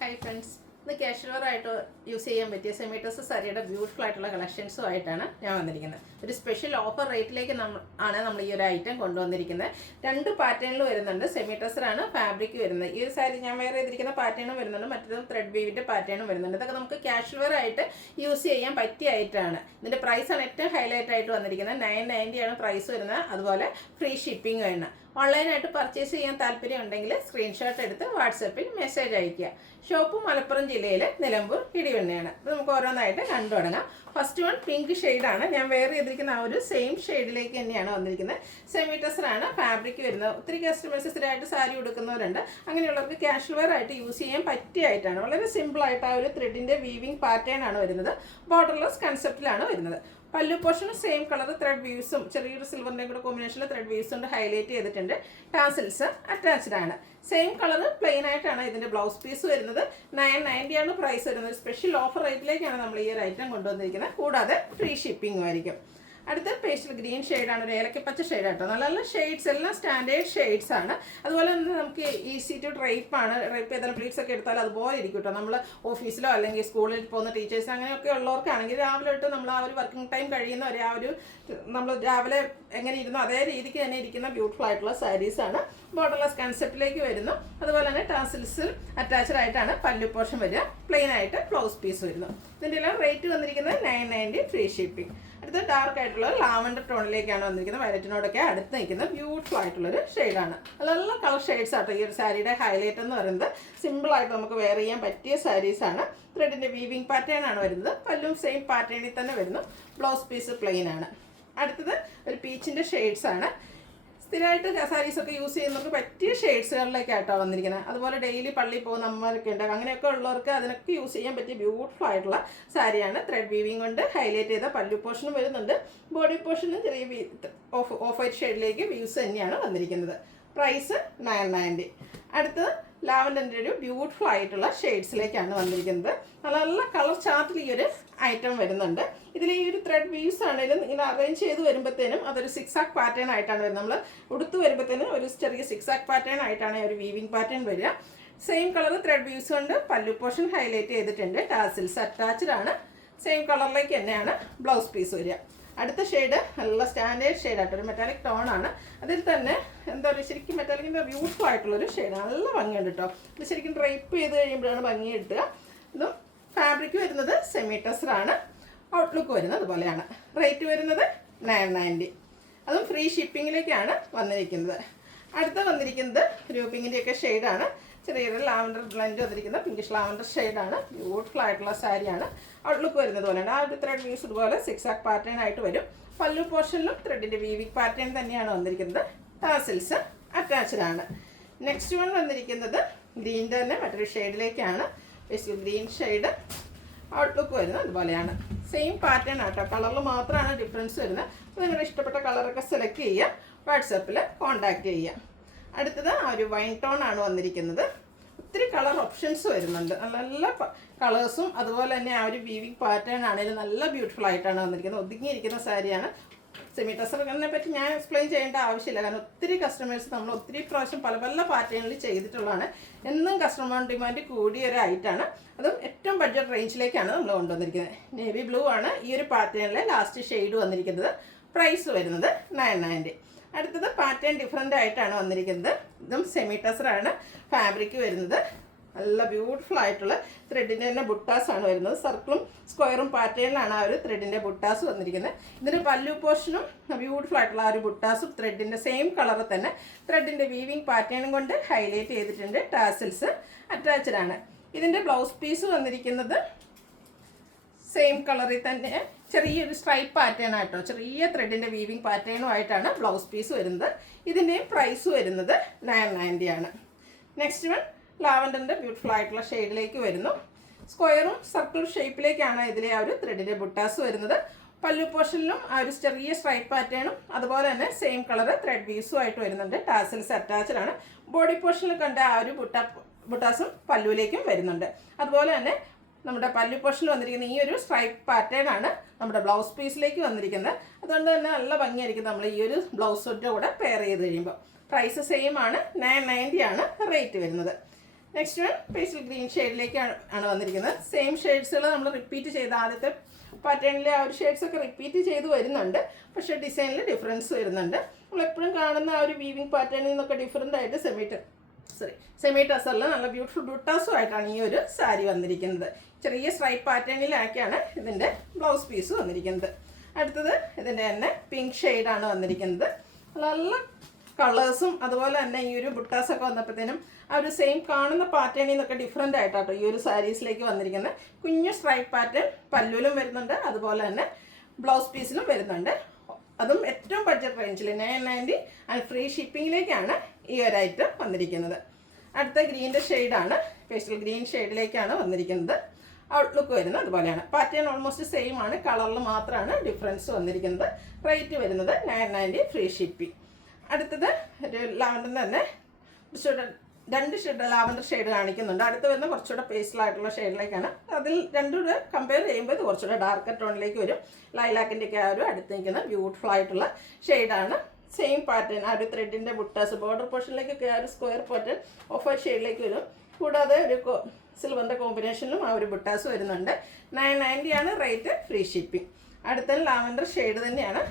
Hi friends, ഇന്ന് casual wear ആയിട്ട് use ചെയ്യാൻ പറ്റിയ സെമി ഡ്രസ് സാരിയുടെ ബ്യൂട്ടിഫുൾ ആയിട്ടുള്ള കളക്ഷൻസുമായിട്ടാണ് ഞാൻ വന്നിരിക്കുന്നത്. ഒരു സ്പെഷ്യൽ ഓഫർ റേറ്റിലേക്ക് നമ്മൾ ഈ ഒരു ഐറ്റം കൊണ്ടുവന്നിരിക്കുന്നത്. രണ്ട് പാറ്റേണിൽ വരുന്നുണ്ട്. സെമി ഡ്രസ്സറാണ് ഫാബ്രിക് വരുന്നത്. ഈ ഒരു സാരി ഞാൻ വെയർ ചെയ്തിരിക്കുന്ന പാറ്റേണും വരുന്നുണ്ട്, മറ്റൊരു ത്രെഡ് വീവിൻ്റെ പാറ്റേണും വരുന്നുണ്ട്. ഇതൊക്കെ നമുക്ക് ക്യാഷ്വൽ വെയർ ആയിട്ട് യൂസ് ചെയ്യാൻ പറ്റിയ ഐറ്റമാണ്. ഇതിൻ്റെ പ്രൈസാണ് ഏറ്റവും ഹൈലൈറ്റ് ആയിട്ട് വന്നിരിക്കുന്നത്. 990 ആണ് പ്രൈസ് വരുന്നത്. അതുപോലെ ഫ്രീ ഷിപ്പിംഗ് ആണ്. ഓൺലൈനായിട്ട് പർച്ചേസ് ചെയ്യാൻ താല്പര്യം ഉണ്ടെങ്കിൽ സ്ക്രീൻഷോട്ട് എടുത്ത് വാട്സപ്പിൽ മെസ്സേജ് അയയ്ക്കുക. ഷോപ്പ് മലപ്പുറം ജില്ലയിൽ നിലമ്പൂർ കിടിവണ്ണയാണ്. ഇത് നമുക്ക് ഓരോന്നായിട്ട് കണ്ടു തുടങ്ങാം. ഫസ്റ്റ് വൺ പിങ്ക് ഷെയ്ഡാണ്. ഞാൻ വെയർ ചെയ്തിരിക്കുന്ന ആ ഒരു സെയിം ഷെയ്ഡിലേക്ക് തന്നെയാണ് വന്നിരിക്കുന്നത്. സെമി ഡ്രസ്സറാണ് ഫാബ്രിക് വരുന്നത്. ഒത്തിരി കസ്റ്റമേഴ്സ് സ്ഥിരമായിട്ട് സാരി ഉടുക്കുന്നവരുണ്ട്. അങ്ങനെയുള്ളവർക്ക് ക്യാഷ്വൽ വെയർ ആയിട്ട് യൂസ് ചെയ്യാൻ പറ്റിയ ആയിട്ടാണ്. വളരെ സിമ്പിളായിട്ട് ആ ഒരു ത്രെഡിൻ്റെ വീവിങ് പാറ്റേൺ ആണ് വരുന്നത്. ബോർഡർലെസ് കൺസെപ്റ്റിലാണ് വരുന്നത്. പല്ലു പോർഷൻ സെയിം കളർ ത്രെഡ് വ്യൂസും ചെറിയൊരു സിൽവറിൻ്റെയും കൂടെ കോമ്പിനേഷനിൽ ത്രെഡ് വ്യൂസ് കൊണ്ട് ഹൈലൈറ്റ് ചെയ്തിട്ടുണ്ട്. ടാസിൽസ് അറ്റാച്ച്ഡ് ആണ്. സെയിം കളർ പ്ലെയിൻ ആയിട്ടാണ് ഇതിൻ്റെ ബ്ലൗസ് പീസ് വരുന്നത്. 990 ആണ് പ്രൈസ് വരുന്നത്. സ്പെഷ്യൽ ഓഫർ റേറ്റിലേക്കാണ് നമ്മൾ ഈ ഒരു ഐറ്റം കൊണ്ടുവന്നിരിക്കുന്നത്. കൂടാതെ ഫ്രീ ഷിപ്പിംഗും ആയിരിക്കും. അടുത്ത പേസ്റ്റൽ ഗ്രീൻ ഷെയ്ഡാണ്. ഒരു ഏലക്കപ്പച്ച ഷെയ്ഡ് കേട്ടോ. നല്ല നല്ല ഷെയ്ഡ്സ്, എല്ലാം സ്റ്റാൻഡേർഡ് ഷെയ്ഡ്സ് ആണ്. അതുപോലെ തന്നെ നമുക്ക് ഈസി ടു ഡ്രൈപ്പ് ആണ്. ഡ്രൈപ്പ് ചെയ്താൽ പ്ലീറ്റ്സ് ഒക്കെ എടുത്താൽ അതുപോലെ ഇരിക്കും കേട്ടോ. നമ്മൾ ഓഫീസിലോ അല്ലെങ്കിൽ സ്കൂളിൽ പോകുന്ന ടീച്ചേഴ്സ് അങ്ങനെയൊക്കെ ഉള്ളവർക്കാണെങ്കിൽ രാവിലെ തൊട്ട് നമ്മൾ ആ ഒരു വർക്കിംഗ് ടൈം കഴിയുന്നവരെ ആ ഒരു നമ്മൾ രാവിലെ എങ്ങനെ ഇരുന്നോ അതേ രീതിക്ക് തന്നെ ഇരിക്കുന്ന ബ്യൂട്ടിഫുൾ ആയിട്ടുള്ള സാരീസാണ്. ബോർഡർലെസ് കൺസെപ്റ്റിലേക്ക് വരുന്നു. അതുപോലെ തന്നെ ടാസിൽസിൽ അറ്റാച്ച്ഡ് ആയിട്ടാണ് പല്ലു പോർഷൻ വരിക. പ്ലെയിൻ ആയിട്ട് ബ്ലൗസ് പീസ് വരുന്നു. ഇതിൻ്റെ എല്ലാം റേറ്റ് വന്നിരിക്കുന്നത് 990 ഫ്രീ ഷിപ്പിംഗ്. അടുത്ത ഡാർക്ക് ആയിട്ടുള്ള ലാവൻഡർ ടോണിലേക്കാണ് വന്നിരിക്കുന്നത്. വയലറ്റിനോടൊക്കെ അടുത്ത് നിൽക്കുന്ന ബ്യൂട്ടിഫുൾ ആയിട്ടുള്ളൊരു ഷെയ്ഡാണ്. നല്ല കളർ ഷെയ്ഡ്സ് ആട്ടോ ഈ ഒരു സാരിയുടെ ഹൈലൈറ്റ് എന്ന് പറയുന്നത്. സിമ്പിളായിട്ട് നമുക്ക് വെയർ ചെയ്യാൻ പറ്റിയ സാരീസാണ്. ത്രെഡിൻ്റെ വീവിങ് പാറ്റേൺ ആണ് വരുന്നത്. പല്ലും സെയിം പാറ്റേണിൽ തന്നെ വരുന്നു. ബ്ലൗസ് പീസ് പ്ലെയിൻ ആണ്. അടുത്തത് ഒരു പീച്ചിൻ്റെ ഷെയ്ഡ്സ് ആണ്. സ്ഥിരമായിട്ട് സാരീസൊക്കെ യൂസ് ചെയ്യുന്നവർക്ക് പറ്റിയ ഷെയ്ഡ്സുകളിലേക്കായിട്ടോ വന്നിരിക്കുന്നത്. അതുപോലെ ഡെയിലി പള്ളിയിൽ പോകുന്ന അമ്മമാരൊക്കെ ഉണ്ട്. അങ്ങനെയൊക്കെ ഉള്ളവർക്ക് അതിനൊക്കെ യൂസ് ചെയ്യാൻ പറ്റിയ ബ്യൂട്ടിഫുൾ ആയിട്ടുള്ള സാരിയാണ്. ത്രെഡ് വീവിങ് കൊണ്ട് ഹൈലൈറ്റ് ചെയ്ത പല്ലു പോർഷനും വരുന്നുണ്ട്. ബോഡി പോർഷനും ചെറിയ ഓഫ് വൈറ്റ് ഷെയ്ഡിലേക്ക് വ്യൂസ് തന്നെയാണ് വന്നിരിക്കുന്നത്. പ്രൈസ് 990. അടുത്തത് ലാവൻഡറിൻ്റെ ഒരു ബ്യൂട്ടിഫുൾ ആയിട്ടുള്ള ഷെയ്ഡ്സിലേക്കാണ് വന്നിരിക്കുന്നത്. നല്ല നല്ല കളർ ചാർട്ടിൽ ഈ ഒരു ഐറ്റം വരുന്നുണ്ട്. ഇതിൽ ഈ ഒരു ത്രെഡ് വീവ്സ് ആണെങ്കിലും ഇങ്ങനെ അറേഞ്ച് ചെയ്ത് വരുമ്പോഴത്തേനും അതൊരു സിക്സാക്ക് പാറ്റേൺ ആയിട്ടാണ് വരുന്നത്. നമ്മൾ ഉടുത്ത് വരുമ്പോഴത്തേനും ഒരു ചെറിയ സിക്സാക്ക് പാറ്റേൺ ആയിട്ടാണ് ഒരു വീവിങ് പാറ്റേൺ വരിക. സെയിം കളർ ത്രെഡ് വീവ്സ് കൊണ്ട് പല്ലു പോർഷൻ ഹൈലൈറ്റ് ചെയ്തിട്ടുണ്ട്. ടാസിൽസ് അറ്റാച്ച്ഡ് ആണ്. സെയിം കളറിലേക്ക് തന്നെയാണ് ബ്ലൗസ് പീസ് വരിക. അടുത്ത ഷെയ്ഡ് നല്ല സ്റ്റാൻഡേർഡ് ഷെയ്ഡായിട്ട് ഒരു മെറ്റാലിക് ടോണാണ്. അതിൽ തന്നെ എന്താ പറയുക, ശരിക്കും മെറ്റാലിക്കിൻ്റെ ബ്യൂട്ടിഫുൾ ആയിട്ടുള്ളൊരു ഷെയ്ഡാണ്. നല്ല ഭംഗിയുണ്ട് കേട്ടോ. ഇത് ശരിക്കും ഡ്രൈപ്പ് ചെയ്ത് കഴിയുമ്പോഴാണ് ഭംഗി കിട്ടുക. ഇതും ഫാബ്രിക് വരുന്നത് സെമി ടസറാണ്. ഔട്ട്ലുക്ക് വരുന്നത് അതുപോലെയാണ്. റേറ്റ് വരുന്നത് 990. അതും ഫ്രീ ഷിപ്പിങ്ങിലേക്കാണ് വന്നിരിക്കുന്നത്. അടുത്ത വന്നിരിക്കുന്നത് ഒരു പിങ്കിൻ്റെയൊക്കെ ഷെയ്ഡാണ്. ചെറിയൊരു ലാവൻഡർ ബ്ലെൻഡ് വന്നിരിക്കുന്ന പിങ്കിഷ് ലാവൻഡർ ഷെയ്ഡാണ്. ബ്യൂട്ടിഫുൾ ആയിട്ടുള്ള സാരിയാണ്. ഔട്ട്ലുക്ക് വരുന്നത് പോലെയാണ്. ആ ഒരു ത്രെഡ് വീവ്സ് ഇതുപോലെ സിക്സാക്ക് പാറ്റേൺ ആയിട്ട് വരും. പല്ലു പോർഷനിലും ത്രെഡിൻ്റെ വീവിങ് പാറ്റേൺ തന്നെയാണ് വന്നിരിക്കുന്നത്. ടാസിൽസ് അറ്റാച്ച്ഡ് ആണ്. നെക്സ്റ്റ് വൺ വന്നിരിക്കുന്നത് ഗ്രീൻ്റെ തന്നെ മറ്റൊരു ഷെയ്ഡിലേക്കാണ്. Green shade. ഔട്ട്ലുക്ക് വരുന്നത് അതുപോലെയാണ്. സെയിം പാറ്റേൺ ആട്ടോ. കളറിൽ മാത്രമാണ് ഡിഫറൻസ് വരുന്നത്. അപ്പോൾ നിങ്ങളുടെ ഇഷ്ടപ്പെട്ട കളറൊക്കെ സെലക്ട് ചെയ്യുക. വാട്സപ്പിൽ കോൺടാക്റ്റ് ചെയ്യുക. അടുത്തത് ആ ഒരു വൈൻ ടോൺ ആണ് വന്നിരിക്കുന്നത്. ഒത്തിരി കളർ ഓപ്ഷൻസ് വരുന്നുണ്ട്. നല്ല നല്ല കളേഴ്സും അതുപോലെ തന്നെ ആ ഒരു വീവിങ് പാറ്റേൺ ആണെങ്കിലും നല്ല ബ്യൂട്ടിഫുൾ ആയിട്ടാണ് വന്നിരിക്കുന്നത്. ഒതുങ്ങിയിരിക്കുന്ന സാരിയാണ്. സെമി ടസറിനെ പറ്റി ഞാൻ എക്സ്പ്ലെയിൻ ചെയ്യേണ്ട ആവശ്യമില്ല. കാരണം ഒത്തിരി കസ്റ്റമേഴ്സ് നമ്മൾ ഒത്തിരി പ്രാവശ്യം പല പല പാറ്റേണിൽ ചെയ്തിട്ടുള്ളതാണ്. എന്നും കസ്റ്റമർ ഡിമാൻഡ് കൂടിയ ഒരു ഐറ്റാണ്. അതും ഏറ്റവും ബഡ്ജറ്റ് റേഞ്ചിലേക്കാണ് നമ്മൾ കൊണ്ടുവന്നിരിക്കുന്നത്. നേവി ബ്ലൂ ആണ് ഈ ഒരു പാറ്റേണിലെ ലാസ്റ്റ് ഷെയ്ഡ് വന്നിരിക്കുന്നത്. പ്രൈസ് വരുന്നത് 990. അടുത്തത് പാറ്റേൺ ഡിഫറെൻ്റ് ആയിട്ടാണ് വന്നിരിക്കുന്നത്. ഇതും സെമി ടസറാണ് ഫാബ്രിക് വരുന്നത്. നല്ല ബ്യൂട്ടിഫുൾ ആയിട്ടുള്ള ത്രെഡിൻ്റെ തന്നെ ബുട്ടാസാണ് വരുന്നത്. സർക്കിളും സ്ക്വയറും പാറ്റേണിലാണ് ആ ഒരു ത്രെഡിൻ്റെ ബുട്ടാസ് വന്നിരിക്കുന്നത്. ഇതിൻ്റെ പല്ലു പോർഷനും ബ്യൂട്ടിഫുൾ ആയിട്ടുള്ള ആ ഒരു ബുട്ടാസും ത്രെഡിൻ്റെ സെയിം കളറിൽ തന്നെ ത്രെഡിൻ്റെ വീവിങ് പാറ്റേണും കൊണ്ട് ഹൈലൈറ്റ് ചെയ്തിട്ടുണ്ട്. ടാസിൽസ് അറ്റാച്ച്ഡ് ആണ്. ഇതിൻ്റെ ബ്ലൗസ് പീസ് വന്നിരിക്കുന്നത് സെയിം കളറിൽ തന്നെ ചെറിയൊരു സ്ട്രൈപ്പ് പാറ്റേൺ ആയിട്ടോ. ചെറിയ ത്രെഡിൻ്റെ വീവിങ് പാറ്റേണും ആയിട്ടാണ് ബ്ലൗസ് പീസ് വരുന്നത്. ഇതിൻ്റെയും പ്രൈസ് വരുന്നത് 990 ആണ്. നെക്സ്റ്റ് വൺ ലാവൻഡറിൻ്റെ ബ്യൂട്ടിഫുൾ ആയിട്ടുള്ള ഷെയ്ഡിലേക്ക് വരുന്നു. സ്ക്വയറും സർക്കിൾ ഷേപ്പിലേക്കാണ് ഇതിലെ ആ ഒരു ത്രെഡിൻ്റെ ബുട്ടാസ് വരുന്നത്. പല്ലു പോർഷനിലും ആ ഒരു ചെറിയ സ്ട്രൈപ്പ് പാറ്റേണും അതുപോലെ തന്നെ സെയിം കളർ ത്രെഡ് വീവ്സും ആയിട്ട് വരുന്നുണ്ട്. ടാസിൽസ് അറ്റാച്ച്ഡ് ആണ്. ബോഡി പോർഷനിൽ കണ്ട ആ ഒരു ബുട്ടാസും പല്ലുവിലേക്കും വരുന്നുണ്ട്. അതുപോലെ തന്നെ നമ്മുടെ പല്ലു പോർഷനിൽ വന്നിരിക്കുന്ന ഈ ഒരു സ്ട്രൈപ്പ് പാറ്റേൺ ആണ് നമ്മുടെ ബ്ലൗസ് പീസിലേക്ക് വന്നിരിക്കുന്നത്. അതുകൊണ്ട് തന്നെ നല്ല ഭംഗിയായിരിക്കും നമ്മൾ ഈ ഒരു ബ്ലൗസിൻ്റെ കൂടെ പെയർ ചെയ്ത് കഴിയുമ്പോൾ. പ്രൈസ് സെയിം ആണ്. 990 ആണ് റേറ്റ് വരുന്നത്. നെക്സ്റ്റ് വൺ പേസ്റ്റൽ ഗ്രീൻ ഷെയ്ഡിലേക്കാണ് വന്നിരിക്കുന്നത്. സെയിം ഷെയ്ഡ്സുകൾ നമ്മൾ റിപ്പീറ്റ് ചെയ്ത് ആദ്യത്തെ പാറ്റേണിലെ ആ ഒരു ഷെയ്ഡ്സൊക്കെ റിപ്പീറ്റ് ചെയ്ത് വരുന്നുണ്ട്, പക്ഷേ ഡിസൈനിൽ ഡിഫറൻസ് വരുന്നുണ്ട്. നമ്മളെപ്പോഴും കാണുന്ന ആ ഒരു വീവിങ് പാറ്റേണിൽ നിന്നൊക്കെ ഡിഫറെൻ്റ് ആയിട്ട് സെമി ടസറിൽ നല്ല ബ്യൂട്ടിഫുൾ ബുട്ടാസും ആയിട്ടാണ് ഈ ഒരു സാരി വന്നിരിക്കുന്നത്. ചെറിയ സ്ട്രൈപ്പ് പാറ്റേണിലാക്കിയാണ് ഇതിൻ്റെ ബ്ലൗസ് പീസ് വന്നിരിക്കുന്നത്. അടുത്തത് ഇതിൻ്റെ തന്നെ പിങ്ക് ഷെയ്ഡാണ് വന്നിരിക്കുന്നത്. നല്ല കളേഴ്സും അതുപോലെ തന്നെ ഈ ഒരു ബുട്ടാസൊക്കെ വന്നപ്പോഴത്തേനും ആ ഒരു സെയിം കാണുന്ന പാറ്റേണിൽ നിന്നൊക്കെ ഡിഫറെൻ്റ് ആയിട്ടാട്ടോ ഈ ഒരു സാരീസിലേക്ക് വന്നിരിക്കുന്നത്. കുഞ്ഞു സ്ട്രൈപ്പ് പാറ്റേൺ പല്ലുവിലും വരുന്നുണ്ട്, അതുപോലെ തന്നെ ബ്ലൗസ് പീസിലും വരുന്നുണ്ട്. അതും ഏറ്റവും ബഡ്ജറ്റ് റേഞ്ചിൽ 990 ആൻഡ് ഫ്രീ ഷിപ്പിങ്ങിലേക്കാണ് ഈ ഒരു ഐറ്റം വന്നിരിക്കുന്നത്. അടുത്ത ഗ്രീൻ്റെ ഷെയ്ഡാണ്, പേസ്റ്റൽ ഗ്രീൻ ഷെയ്ഡിലേക്കാണ് വന്നിരിക്കുന്നത്. ഔട്ട്ലുക്ക് വരുന്നത് അതുപോലെയാണ്. പാറ്റേൺ ഓൾമോസ്റ്റ് സെയിം ആണ്, കളറിൽ മാത്രമാണ് ഡിഫറൻസ് വന്നിരിക്കുന്നത്. റേറ്റ് വരുന്നത് 990 ഫ്രീ ഷിപ്പിംഗ്. അടുത്തത് ഒരു ലാവൻഡർ തന്നെ കുറച്ചുകൂടെ 2 ഷെയ്ഡ് ലാവൻഡർ ഷെയ്ഡ് കാണിക്കുന്നുണ്ട്. അടുത്ത് വരുന്ന കുറച്ചുകൂടെ പേസ്റ്റലായിട്ടുള്ള ഷെയ്ഡിലേക്കാണ്. അതിൽ രണ്ടും കൂടെ കമ്പയർ ചെയ്യുമ്പോൾ ഇത് കുറച്ചുകൂടെ ഡാർക്കർ ടോണിലേക്ക് വരും. ലൈലാക്കിൻ്റെയൊക്കെ ആ ഒരു അടുത്ത് നിൽക്കുന്ന ബ്യൂട്ടിഫുൾ ആയിട്ടുള്ള ഷെയ്ഡാണ്. സെയിം പാറ്റേൺ ആ ഒരു ത്രെഡിൻ്റെ ബുട്ടാസ് ബോർഡർ പോർഷനിലേക്കൊക്കെ ആ ഒരു സ്ക്വയർ പാറ്റേൺ ഓഫ് വൈറ്റ് ഷെയ്ഡിലേക്ക് വരും. കൂടാതെ ഒരു സിൽവറിൻ്റെ കോമ്പിനേഷനിലും ആ ഒരു ബുട്ടാസ് വരുന്നുണ്ട്. 990 ആണ് റേറ്റ്, ഫ്രീ ഷിപ്പിംഗ്. അടുത്ത ലാവൻഡർ ഷെയ്ഡ് തന്നെയാണ്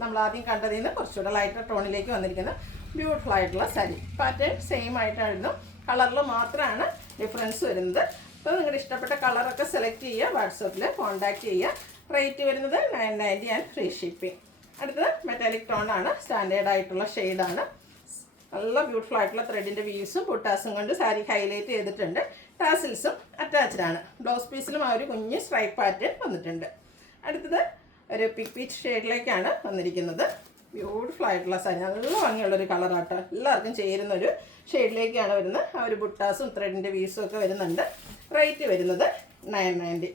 നമ്മൾ ആദ്യം കണ്ടതിൽ നിന്ന് കുറച്ചുകൂടെ ലൈറ്റർ ടോണിലേക്ക് വന്നിരിക്കുന്ന ബ്യൂട്ടിഫുൾ ആയിട്ടുള്ള സാരി. പാറ്റേൺ സെയിം ആയിട്ടായിരുന്നു, കളറിൽ മാത്രമാണ് ഡിഫറൻസ് വരുന്നത്. അപ്പോൾ നിങ്ങളുടെ ഇഷ്ടപ്പെട്ട കളറൊക്കെ സെലക്ട് ചെയ്യുക, വാട്സപ്പിൽ കോൺടാക്റ്റ് ചെയ്യുക. റേറ്റ് വരുന്നത് 990 ആൻഡ് ഫ്രീ ഷിപ്പിംഗ്. അടുത്തത് മെറ്റാലിക് ടോണാണ്, സ്റ്റാൻഡേർഡ് ആയിട്ടുള്ള ഷെയ്ഡാണ്. നല്ല ബ്യൂട്ടിഫുൾ ആയിട്ടുള്ള ത്രെഡിൻ്റെ വ്യൂസും ബുട്ടാസും കൊണ്ട് സാരി ഹൈലൈറ്റ് ചെയ്തിട്ടുണ്ട്. ടാസിൽസും അറ്റാച്ച്ഡ് ആണ്. ബ്ലൗസ് പീസിലും ആ ഒരു കുഞ്ഞ് സ്ട്രൈപ്പ് പാറ്റേൺ വന്നിട്ടുണ്ട്. അടുത്തത് ഒരു പിങ്ക് പീച്ച് ഷെയ്ഡിലേക്കാണ് വന്നിരിക്കുന്നത്. ബ്യൂട്ടിഫുൾ ആയിട്ടുള്ള സാരി, നല്ല ഭംഗിയുള്ളൊരു കളറാട്ടോ, എല്ലാവർക്കും ചേരുന്നൊരു ഷെയ്ഡിലേക്കാണ് വരുന്നത്. ആ ഒരു ബുട്ടാസും ത്രെഡിൻ്റെ വ്യൂസും ഒക്കെ വരുന്നുണ്ട്. റേറ്റ് വരുന്നത് 990.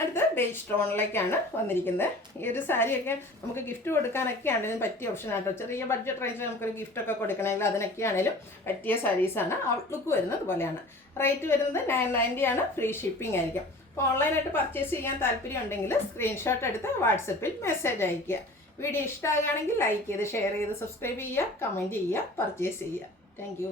അടുത്ത ബേജ് ടോണിലേക്കാണ് വന്നിരിക്കുന്നത്. ഈ ഒരു സാരിയൊക്കെ നമുക്ക് ഗിഫ്റ്റ് കൊടുക്കാനൊക്കെ ആണെങ്കിലും പറ്റിയ ഓപ്ഷൻ ആട്ടോ. ചെറിയ ബഡ്ജറ്റ് റേഞ്ചിൽ നമുക്കൊരു ഗിഫ്റ്റൊക്കെ കൊടുക്കണമെങ്കിൽ അതിനൊക്കെയാണെങ്കിലും പറ്റിയ സാരീസാണ്. ഔട്ട്ലുക്ക് വരുന്നത് അതുപോലെയാണ്. റേറ്റ് വരുന്നത് 990 ആണ്, ഫ്രീ ഷിപ്പിംഗ് ആയിരിക്കും. അപ്പോൾ ഓൺലൈനായിട്ട് പർച്ചേസ് ചെയ്യാൻ താല്പര്യം ഉണ്ടെങ്കിൽ സ്ക്രീൻഷോട്ട് എടുത്ത് വാട്സപ്പിൽ മെസ്സേജ് അയയ്ക്കുക. വീഡിയോ ഇഷ്ടമാകുകയാണെങ്കിൽ ലൈക്ക് ചെയ്ത് ഷെയർ ചെയ്ത് സബ്സ്ക്രൈബ് ചെയ്യുക, കമൻറ്റ് ചെയ്യുക, പർച്ചേസ് ചെയ്യുക. താങ്ക്